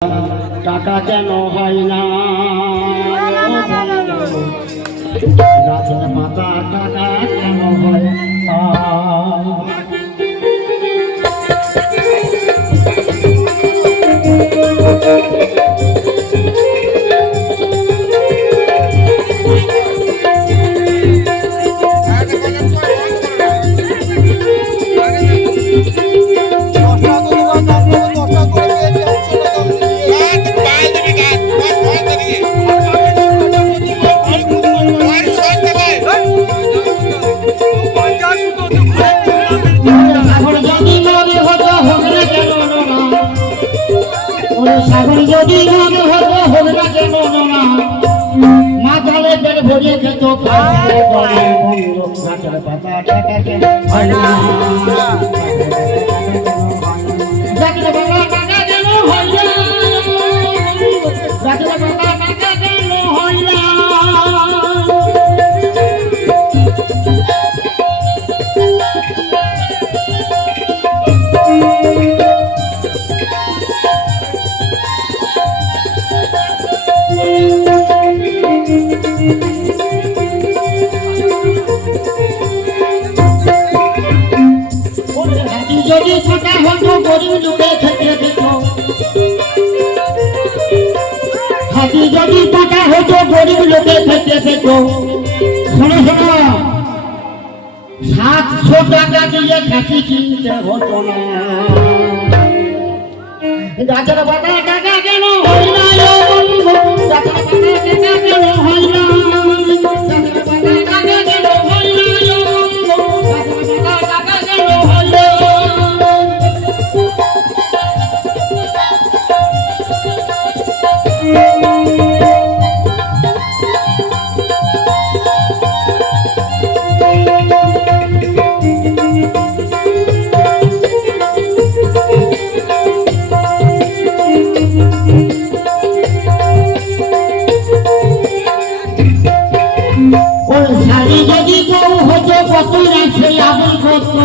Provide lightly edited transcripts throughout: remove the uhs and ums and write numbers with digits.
টাকা কেন হয় না গাছের পাতা টাকা কেন হয় না ছাগল যদি মনে হতো হবে না কেন না মাথালে পেট ভরিয়ে খেত গাছের পাতা টাকা কেন হয় না গাছের পাতা টাকা কেন হয় না গাছের পাতা টাকা কেন হয় না যদি ছোটা হতো গরিব লোকে খেতে দিত হাতি যদি টাকা হতো গরিব লোকে খেতে দিত শোনো শোনো 700 টাকা দিয়ে খাসি কিনতে হতো না গাছের পাতা টাকা কেন হয় না গাছের পাতা টাকা কেন হয় না গাছের পাতা টাকা কেন হয় না গাছের পাতা টাকা কেন হয় না শাড়ি যদি কেউ হতো কত না সেই আদর করত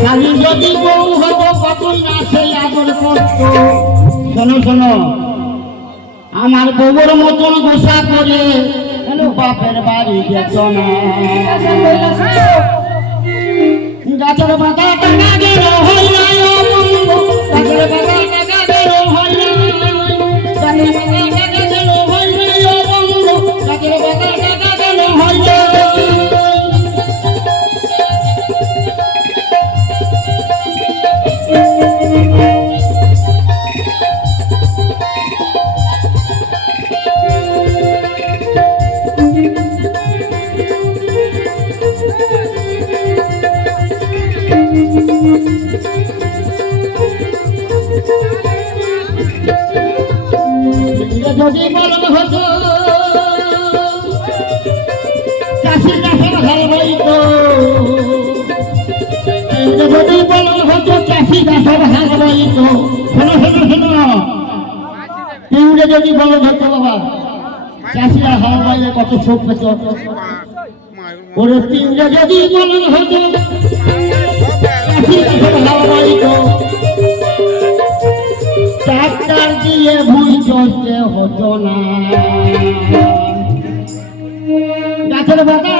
শাড়ি যদি কেউ হতো কত না সেই আদর করত শোনো শোনো আমার বউর মতন গোসা করে বাপের বাড়ি যেত না গাছের পাতা টাকা গেল হয় না গাছের পাতা টাকা গেল হয় না গাছের পাতা টাকা গেল হয় না গাছের পাতা টাকা গেল হয় না যদি বলন হতো চাষি গাছের হাল বইত যদি বলন হতো চাষি গাছের হাল বইত শোনো শোনো শোনো তিউড়ে যদি বলন হতো বাবা চাষিরা হাল বাইলে কত সুখ পেত ওরে তিউড়ে যদি বলন হতো চাষি গাছের হাল বইত ট্রাক্টর দিয়ে ভুঁই চলতে হতো না গাছের পাতা